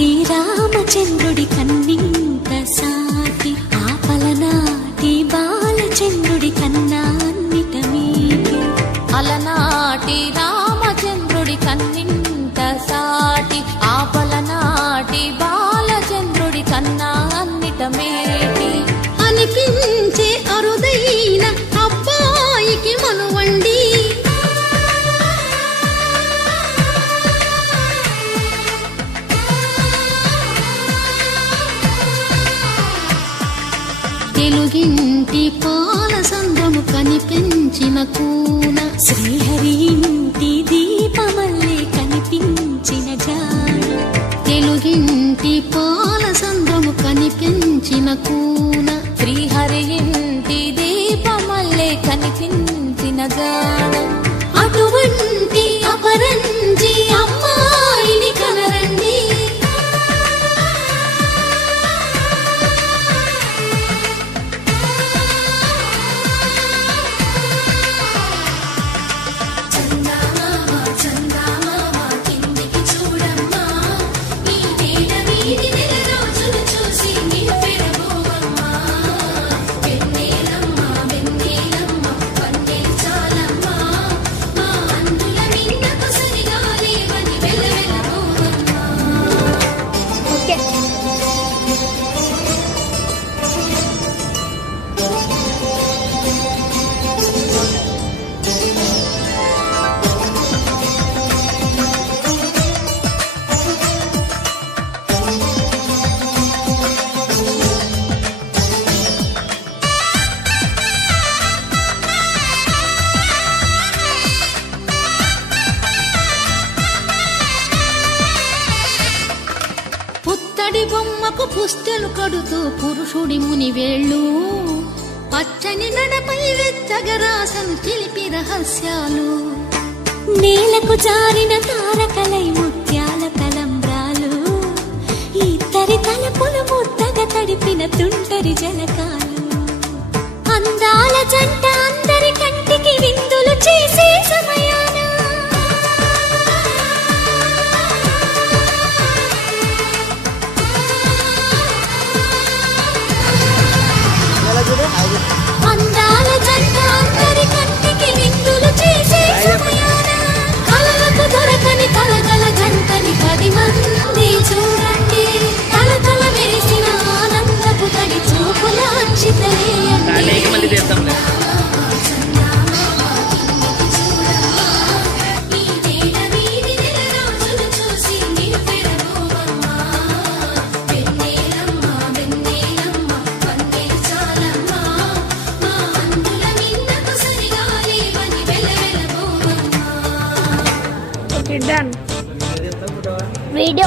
అలనాటి రామచంద్రుడి కన్నింత సాటి ఆపలనాటి బాలచంద్రుడి కన్నా అన్నిట మీటి అలనాటి రామచంద్రుడి కన్నింత సాటి ఆపలనాటి బాలచంద్రుడి కన్నా అన్నిట మేటి అనిపించే అరుదైన అబ్బాయికి మనువండి తెలుగింటి పాలసంద్రము కనిపించిన కూన శ్రీహరి ఇంటి దీపమల్లే కనిపించిన జాడ తెలుగింటి పాలసంద్రము కనిపించిన కూన శ్రీహరి ఇంటి దీపమల్లే కనిపించిన జాడ అటువంటి అపరంజి అమ్మాయిని కనరండి పుత్తడి బొమ్మకు పుస్తెలు కడుతూ పురుషుడి ముని వేళ్ళు పచ్చని నడపై వెచ్చగరాసలు చిలిపి రహస్యాలు నేలకు జారిన తారకలై ముత్యాల తలంబ్రాలు ఇద్దరి తలపులు ముద్దగా తడిపిన తుంటరి జలకాలు అందాల జంట అందరి కంటికి విందులు చేసే సమయాన అందాల జంట అందరి కంటికి విందులు చేసే సమయాన కలలకు దొరకని కలగల జంటని 10 మంది చూడండి కలకల వేసిన ఆనందపు తడి చూపుల అక్షితలేయండి Done. Video.